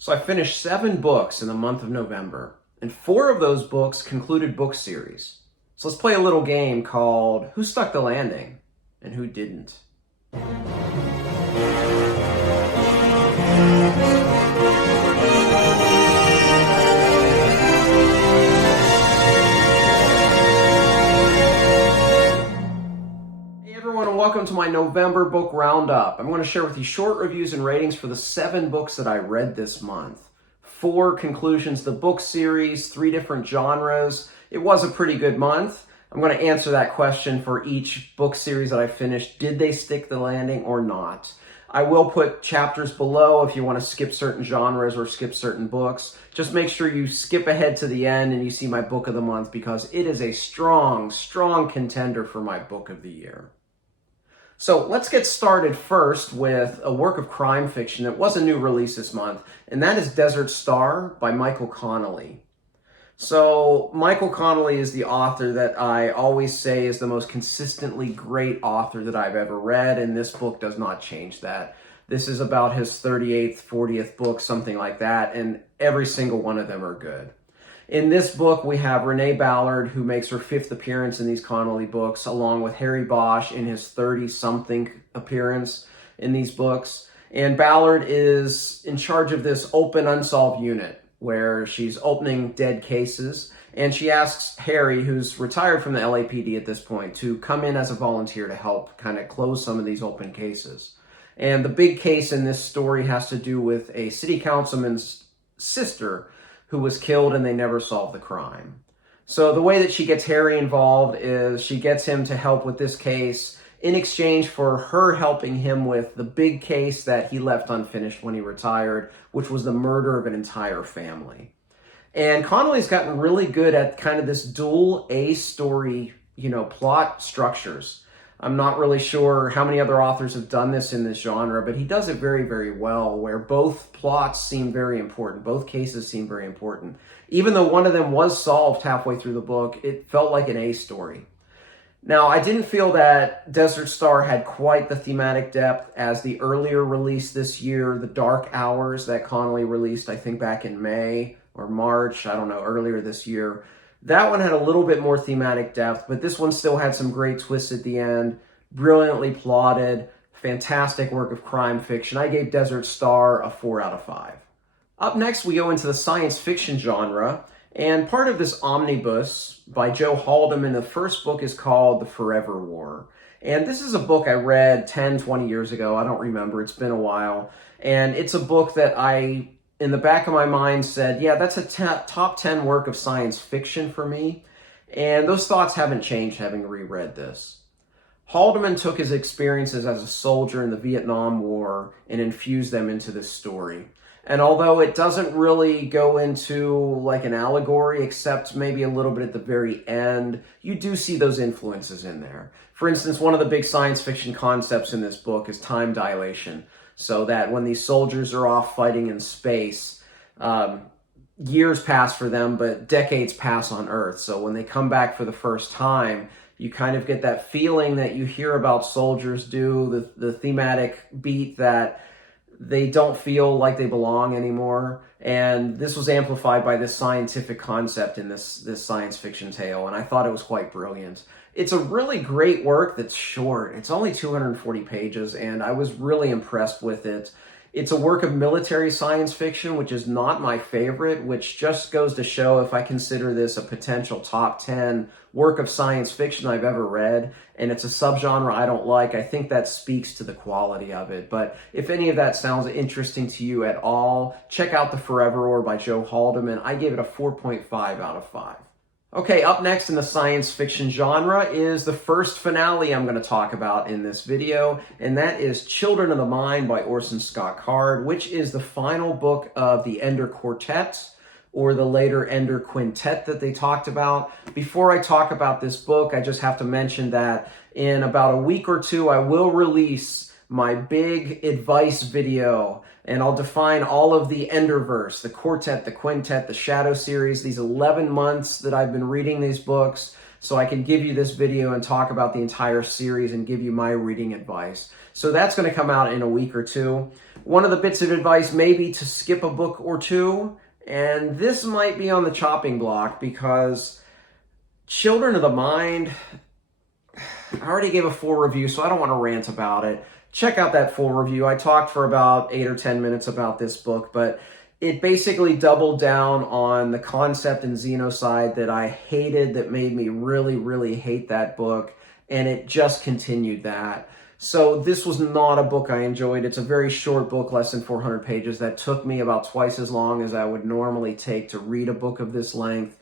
So I finished 7 books in the month of November, and 4 of those books concluded book series. So let's play a little game called Who Stuck the Landing and Who Didn't? Hey everyone, and welcome to my November book roundup. I'm going to share with you short reviews and ratings for the 7 books that I read this month. 4 conclusions to the book series, 3 different genres. It was a pretty good month. I'm going to answer that question for each book series that I finished. Did they stick the landing or not? I will put chapters below if you want to skip certain genres or skip certain books. Just make sure you skip ahead to the end and you see my book of the month because it is a strong, strong contender for my book of the year. So let's get started first with a work of crime fiction that was a new release this month, and that is Desert Star by Michael Connelly. So Michael Connelly is the author that I always say is the most consistently great author that I've ever read, and this book does not change that. This is about his 38th, 40th book, something like that, and every single one of them are good. In this book, we have Renee Ballard, who makes her 5th appearance in these Connelly books, along with Harry Bosch in his 30-something appearance in these books. And Ballard is in charge of this open unsolved unit, where she's opening dead cases, and she asks Harry, who's retired from the LAPD at this point, to come in as a volunteer to help kind of close some of these open cases. And the big case in this story has to do with a city councilman's sister who was killed, and they never solved the crime. So the way that she gets Harry involved is she gets him to help with this case in exchange for her helping him with the big case that he left unfinished when he retired, which was the murder of an entire family. And Connelly's gotten really good at kind of this dual A-story, plot structures. I'm not really sure how many other authors have done this in this genre, but he does it very, very well, where both plots seem very important. Both cases seem very important. Even though one of them was solved halfway through the book, it felt like an A story. Now, I didn't feel that Desert Star had quite the thematic depth as the earlier release this year, The Dark Hours, that Connelly released, I think, back in May or March, I don't know, earlier this year. That one had a little bit more thematic depth, but this one still had some great twists at the end, brilliantly plotted, fantastic work of crime fiction. I gave Desert Star a 4 out of 5. Up next, we go into the science fiction genre, and part of this omnibus by Joe Haldeman, the first book is called The Forever War. And this is a book I read 10, 20 years ago. I don't remember. It's been a while. And it's a book that I, in the back of my mind, said, yeah, that's a top 10 work of science fiction for me. And those thoughts haven't changed having reread this. Haldeman took his experiences as a soldier in the Vietnam War and infused them into this story. And although it doesn't really go into like an allegory, except maybe a little bit at the very end, you do see those influences in there. For instance, one of the big science fiction concepts in this book is time dilation. So that when these soldiers are off fighting in space, years pass for them, but decades pass on Earth. So when they come back for the first time, you kind of get that feeling that you hear about soldiers do, the thematic beat that they don't feel like they belong anymore. And this was amplified by this scientific concept in this science fiction tale, and I thought it was quite brilliant. It's a really great work that's short. It's only 240 pages, and I was really impressed with it. It's a work of military science fiction, which is not my favorite, which just goes to show if I consider this a potential top 10 work of science fiction I've ever read, and it's a subgenre I don't like, I think that speaks to the quality of it. But if any of that sounds interesting to you at all, check out The Forever War by Joe Haldeman. I gave it a 4.5 out of 5. Okay, up next in the science fiction genre is the first finale I'm going to talk about in this video, and that is Children of the Mind by Orson Scott Card, which is the final book of the Ender Quartet, or the later Ender Quintet that they talked about. Before I talk about this book, I just have to mention that in about a week or two, I will release my big advice video, and I'll define all of the Enderverse, the Quartet, the Quintet, the Shadow series, these 11 months that I've been reading these books, so I can give you this video and talk about the entire series and give you my reading advice. So that's going to come out in a week or two. One of the bits of advice may be to skip a book or two, and this might be on the chopping block because Children of the Mind, I already gave a full review, so I don't want to rant about it. Check out that full review. I talked for about 8 or 10 minutes about this book, but it basically doubled down on the concept in Xenocide that I hated, that made me really, really hate that book, and it just continued that. So this was not a book I enjoyed. It's a very short book, less than 400 pages, that took me about twice as long as I would normally take to read a book of this length.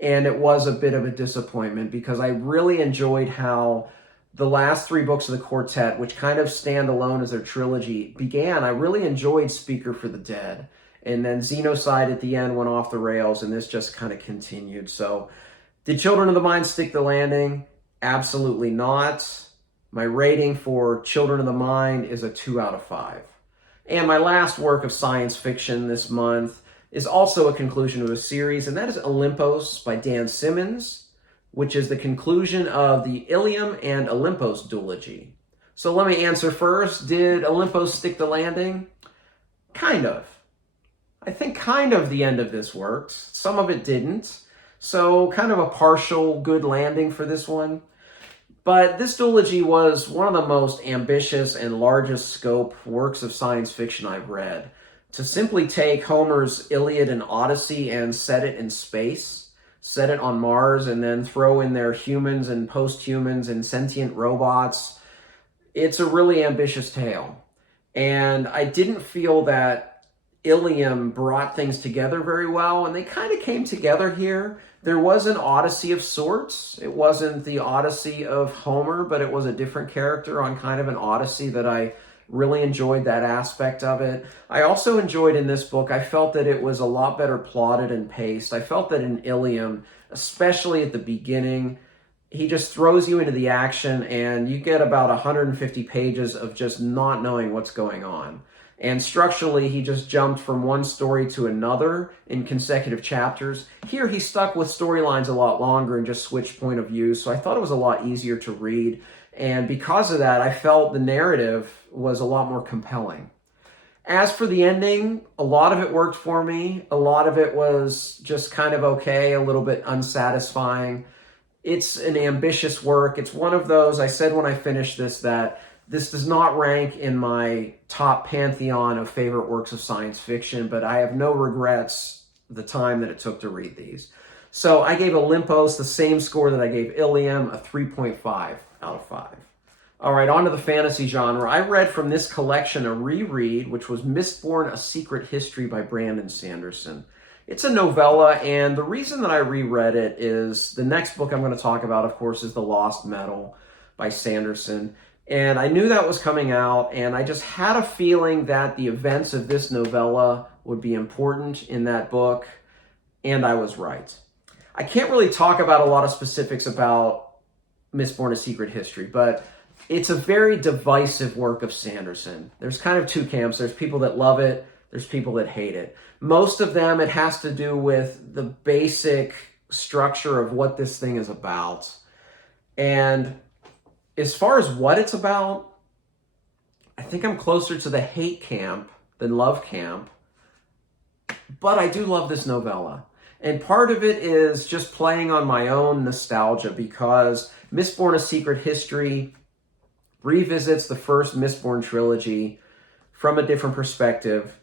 And it was a bit of a disappointment because I really enjoyed how the last 3 books of the quartet, which kind of stand alone as their trilogy, began. I really enjoyed Speaker for the Dead. And then Xenocide at the end went off the rails, and this just kind of continued. So did Children of the Mind stick the landing? Absolutely not. My rating for Children of the Mind is a 2 out of 5. And my last work of science fiction this month is also a conclusion to a series, and that is Olympos by Dan Simmons, which is the conclusion of the Ilium and Olympos duology. So let me answer first. Did Olympos stick the landing? Kind of. I think kind of the end of this worked. Some of it didn't. So kind of a partial good landing for this one. But this duology was one of the most ambitious and largest scope works of science fiction I've read. To simply take Homer's Iliad and Odyssey and set it in space, set it on Mars, and then throw in there humans and post-humans and sentient robots, it's a really ambitious tale. And I didn't feel that Ilium brought things together very well, and they kind of came together here. There was an Odyssey of sorts. It wasn't the Odyssey of Homer, but it was a different character on kind of an Odyssey that I really enjoyed that aspect of it. I also enjoyed in this book, I felt that it was a lot better plotted and paced. I felt that in Ilium, especially at the beginning, he just throws you into the action and you get about 150 pages of just not knowing what's going on. And structurally, he just jumped from one story to another in consecutive chapters. Here, he stuck with storylines a lot longer and just switched point of view, so I thought it was a lot easier to read. And because of that, I felt the narrative was a lot more compelling. As for the ending, a lot of it worked for me. A lot of it was just kind of okay, a little bit unsatisfying. It's an ambitious work. It's one of those, I said when I finished this, that this does not rank in my top pantheon of favorite works of science fiction, but I have no regrets the time that it took to read these. So I gave Olympos the same score that I gave Ilium, a 3.5 out of 5. All right, on to the fantasy genre. I read from this collection a reread, which was Mistborn: A Secret History by Brandon Sanderson. It's a novella, and the reason that I reread it is the next book I'm going to talk about, of course, is The Lost Metal by Sanderson. And I knew that was coming out, and I just had a feeling that the events of this novella would be important in that book, and I was right. I can't really talk about a lot of specifics about Mistborn: A Secret History, but it's a very divisive work of Sanderson. There's kind of 2 camps. There's people that love it, there's people that hate it. Most of them, it has to do with the basic structure of what this thing is about. And as far as what it's about, I think I'm closer to the hate camp than love camp, but I do love this novella. And part of it is just playing on my own nostalgia because Mistborn: A Secret History revisits the first Mistborn trilogy from a different perspective.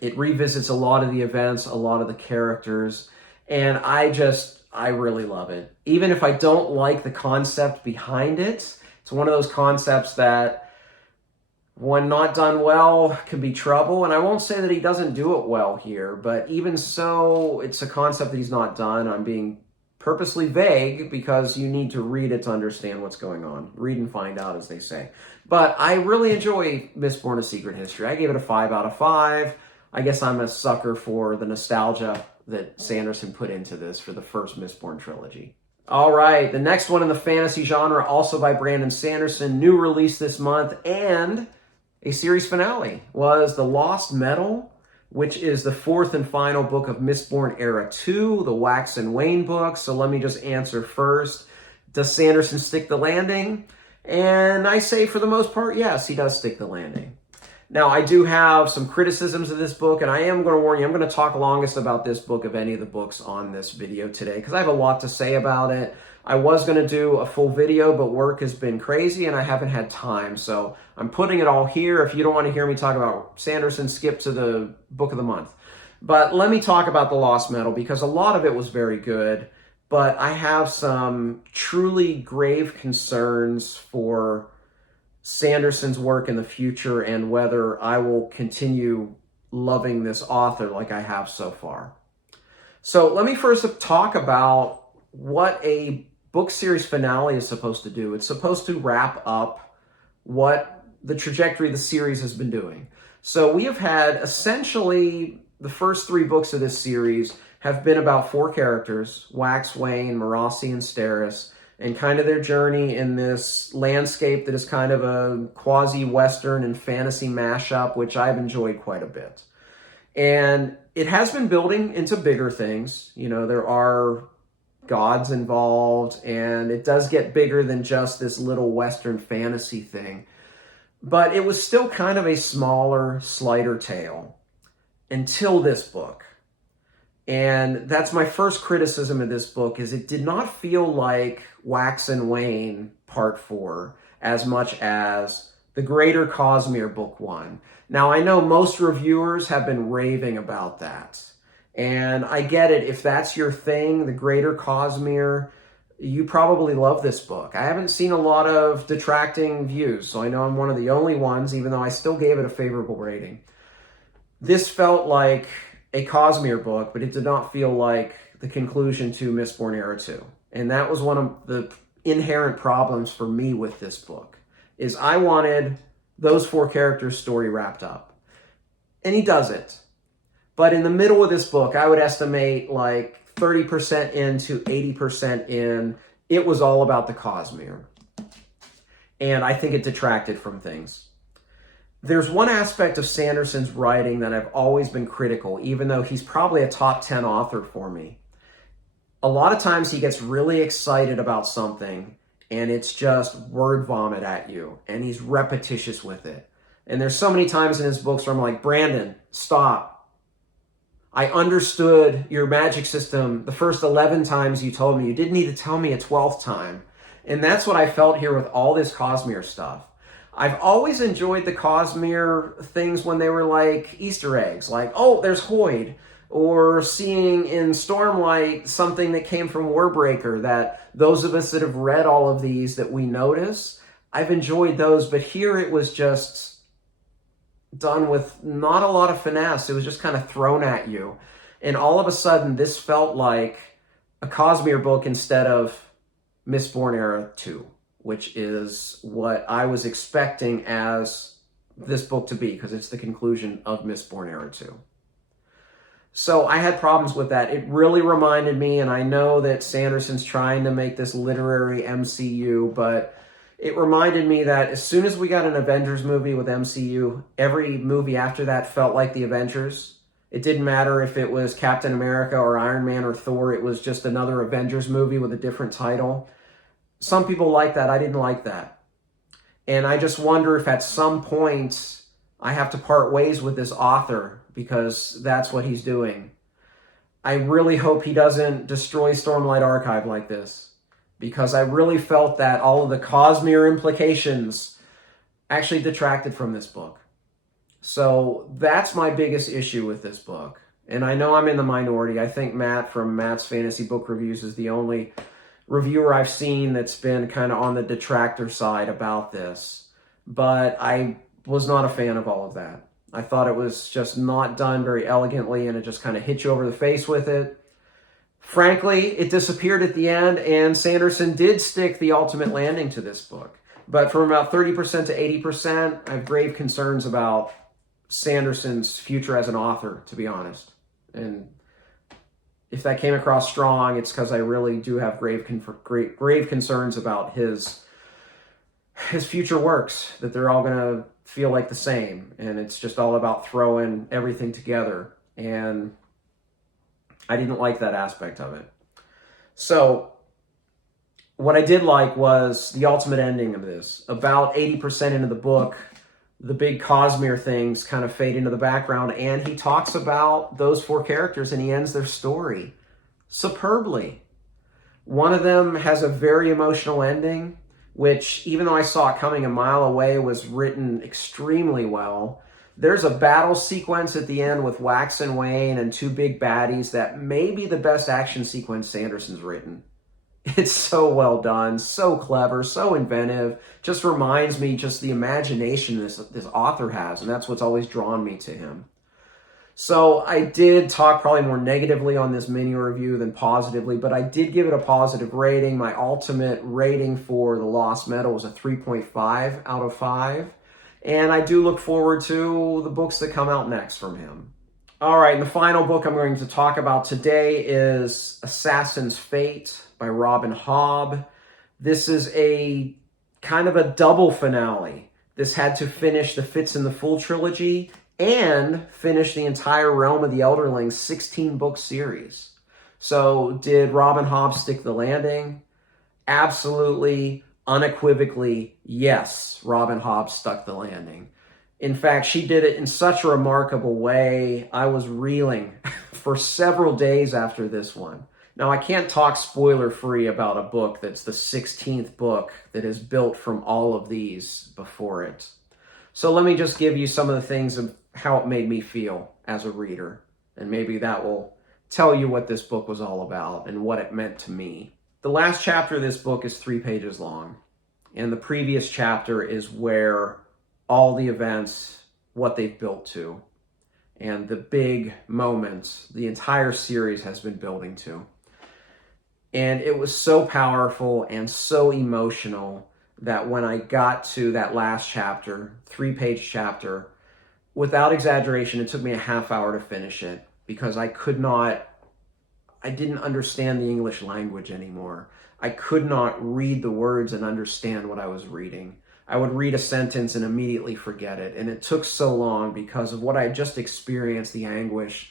It revisits a lot of the events, a lot of the characters, and I really love it. Even if I don't like the concept behind it, it's one of those concepts that, when not done well, can be trouble. And I won't say that he doesn't do it well here, but even so, it's a concept that he's not done. I'm being purposely vague because you need to read it to understand what's going on. Read and find out, as they say. But I really enjoy Mistborn: A Secret History. I gave it a 5 out of 5. I guess I'm a sucker for the nostalgia that Sanderson put into this for the first Mistborn trilogy. All right, the next one in the fantasy genre, also by Brandon Sanderson, new release this month, and a series finale, was The Lost Metal which is the fourth and final book of Mistborn Era 2, the Wax and Wayne book. So let me just answer first. Does Sanderson stick the landing? And I say for the most part, yes, he does stick the landing. Now, I do have some criticisms of this book, and I am going to warn you, I'm going to talk longest about this book of any of the books on this video today, because I have a lot to say about it. I was going to do a full video, but work has been crazy, and I haven't had time, so I'm putting it all here. If you don't want to hear me talk about Sanderson, skip to the book of the month. But let me talk about The Lost Metal, because a lot of it was very good, but I have some truly grave concerns for Sanderson's work in the future and whether I will continue loving this author like I have so far. So let me first talk about what a book series finale is supposed to do. It's supposed to wrap up what the trajectory of the series has been doing. So we have had essentially the first 3 books of this series have been about 4 characters, Wax, Wayne, Marasi, and Steris, and kind of their journey in this landscape that is kind of a quasi-Western and fantasy mashup, which I've enjoyed quite a bit. And it has been building into bigger things. You know, there are gods involved, and it does get bigger than just this little Western fantasy thing. But it was still kind of a smaller, slighter tale until this book. And that's my first criticism of this book, is it did not feel like Wax and Wayne Part 4 as much as the Greater Cosmere Book 1. Now, I know most reviewers have been raving about that. And I get it. If that's your thing, the Greater Cosmere, you probably love this book. I haven't seen a lot of detracting views, so I know I'm one of the only ones, even though I still gave it a favorable rating. This felt like a Cosmere book, but it did not feel like the conclusion to Mistborn Era 2. And that was one of the inherent problems for me with this book, is I wanted those 4 characters' story wrapped up. And he does it. But in the middle of this book, I would estimate like 30% in to 80% in, it was all about the Cosmere. And I think it detracted from things. There's one aspect of Sanderson's writing that I've always been critical, even though he's probably a top 10 author for me. A lot of times he gets really excited about something and it's just word vomit at you, and he's repetitious with it. And there's so many times in his books where I'm like, Brandon, stop. I understood your magic system the first 11 times you told me. You didn't need to tell me a 12th time. And that's what I felt here with all this Cosmere stuff. I've always enjoyed the Cosmere things when they were like Easter eggs, like, oh, there's Hoyd, or seeing in Stormlight something that came from Warbreaker that those of us that have read all of these that we notice, I've enjoyed those, but here it was just done with not a lot of finesse. It was just kind of thrown at you. And all of a sudden, this felt like a Cosmere book instead of Mistborn Era 2. Which is what I was expecting as this book to be, because it's the conclusion of Mistborn Era 2. So I had problems with that. It really reminded me, and I know that Sanderson's trying to make this literary MCU, but it reminded me that as soon as we got an Avengers movie with MCU, every movie after that felt like the Avengers. It didn't matter if it was Captain America or Iron Man or Thor. It was just another Avengers movie with a different title. Some people like that. I didn't like that. And I just wonder if at some point I have to part ways with this author, because that's what he's doing. I really hope he doesn't destroy Stormlight Archive like this, because I really felt that all of the Cosmere implications actually detracted from this book. So that's my biggest issue with this book. And I know I'm in the minority. I think Matt from Matt's Fantasy Book Reviews is the only reviewer I've seen that's been kind of on the detractor side about this. But I was not a fan of all of that. I thought it was just not done very elegantly, and it just kind of hit you over the face with it. Frankly, it disappeared at the end, and Sanderson did stick the ultimate landing to this book. But from about 30% to 80%, I have grave concerns about Sanderson's future as an author, to be honest. And if that came across strong, it's because I really do have grave concerns about his his future works, that they're all going to feel like the same, and it's just all about throwing everything together. And I didn't like that aspect of it. So what I did like was the ultimate ending of this. About 80% into the book, the big Cosmere things kind of fade into the background, and he talks about those four characters, and he ends their story superbly. One of them has a very emotional ending, which, even though I saw it coming a mile away, was written extremely well. There's a battle sequence at the end with Wax and Wayne and two big baddies that may be the best action sequence Sanderson's written. It's so well done, so clever, so inventive. Just reminds me just the imagination this author has, and that's what's always drawn me to him. So I did talk probably more negatively on this mini review than positively, but I did give it a positive rating. My ultimate rating for The Lost Metal was a 3.5 out of 5. And I do look forward to the books that come out next from him. All right, and the final book I'm going to talk about today is Assassin's Fate by Robin Hobb. This is a kind of a double finale. This had to finish the Fits in the Fool trilogy and finish the entire Realm of the Elderlings 16-book series. So did Robin Hobb stick the landing? Absolutely, unequivocally, yes, Robin Hobb stuck the landing. In fact, she did it in such a remarkable way. I was reeling for several days after this one. Now, I can't talk spoiler-free about a book that's the 16th book that is built from all of these before it. So let me just give you some of the things of how it made me feel as a reader, and maybe that will tell you what this book was all about and what it meant to me. The last chapter of this book is 3 pages long, and the previous chapter is where all the events, what they've built to, and the big moments the entire series has been building to. And it was so powerful and so emotional that when I got to that last chapter, 3-page chapter, without exaggeration, it took me a half hour to finish it because I didn't understand the English language anymore. I could not read the words and understand what I was reading. I would read a sentence and immediately forget it. And it took so long because of what I had just experienced, the anguish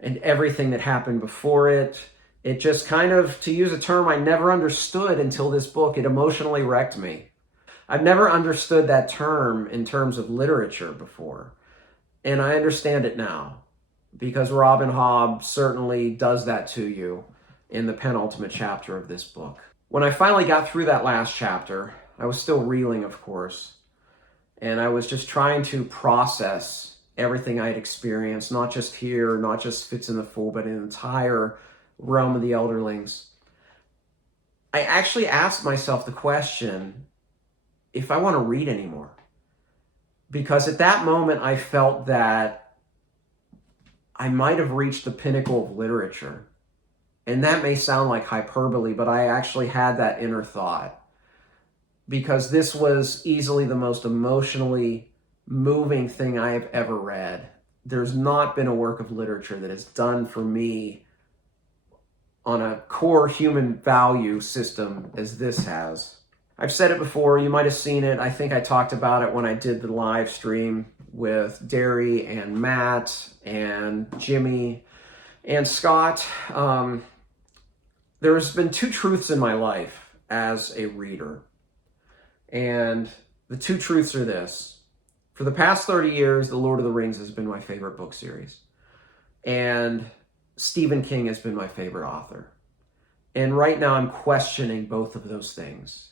and everything that happened before it. It just kind of, to use a term I never understood until this book, it emotionally wrecked me. I've never understood that term in terms of literature before. And I understand it now because Robin Hobb certainly does that to you in the penultimate chapter of this book. When I finally got through that last chapter, I was still reeling, of course, and I was just trying to process everything I had experienced, not just here, not just Fits in the Fool, but in the entire Realm of the Elderlings. I actually asked myself the question if I want to read anymore. Because at that moment, I felt that I might have reached the pinnacle of literature. And that may sound like hyperbole, but I actually had that inner thought. Because this was easily the most emotionally moving thing I have ever read. There's not been a work of literature that has done for me on a core human value system as this has. I've said it before, you might have seen it. I think I talked about it when I did the live stream with Derry and Matt and Jimmy and Scott. There's been 2 truths in my life as a reader. And the 2 truths are this. For the past 30 years, The Lord of the Rings has been my favorite book series. And Stephen King has been my favorite author. And right now I'm questioning both of those things.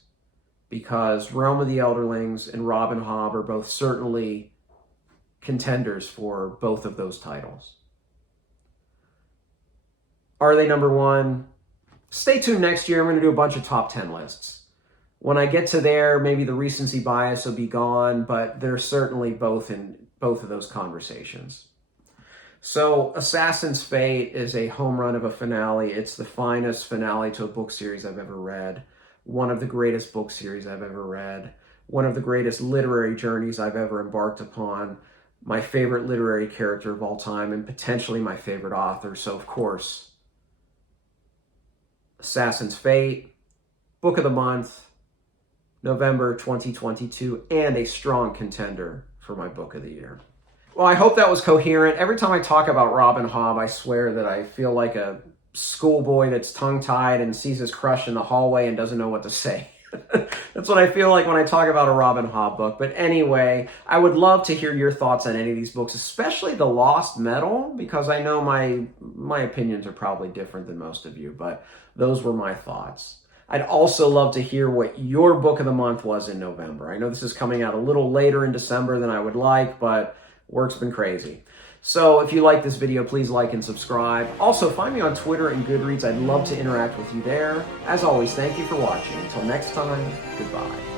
Because Realm of the Elderlings and Robin Hobb are both certainly contenders for both of those titles. Are they number 1? Stay tuned next year. I'm going to do a bunch of top 10 lists. When I get to there, maybe the recency bias will be gone, but they're certainly both in both of those conversations. So Assassin's Fate is a home run of a finale. It's the finest finale to a book series I've ever read. One of the greatest book series I've ever read. One of the greatest literary journeys I've ever embarked upon. My favorite literary character of all time and potentially my favorite author. So, of course, Assassin's Fate, Book of the Month, November 2022, and a strong contender for my book of the year. Well, I hope that was coherent. Every time I talk about Robin Hobb, I swear that I feel like a schoolboy that's tongue-tied and sees his crush in the hallway and doesn't know what to say. That's what I feel like when I talk about a Robin Hobb book. But anyway, I would love to hear your thoughts on any of these books, especially The Lost Metal, because I know my opinions are probably different than most of you, but those were my thoughts. I'd also love to hear what your book of the month was in November. I know this is coming out a little later in December than I would like, but work's been crazy. So if you like this video, please like and subscribe. Also, find me on Twitter and Goodreads. I'd love to interact with you there. As always, thank you for watching. Until next time, goodbye.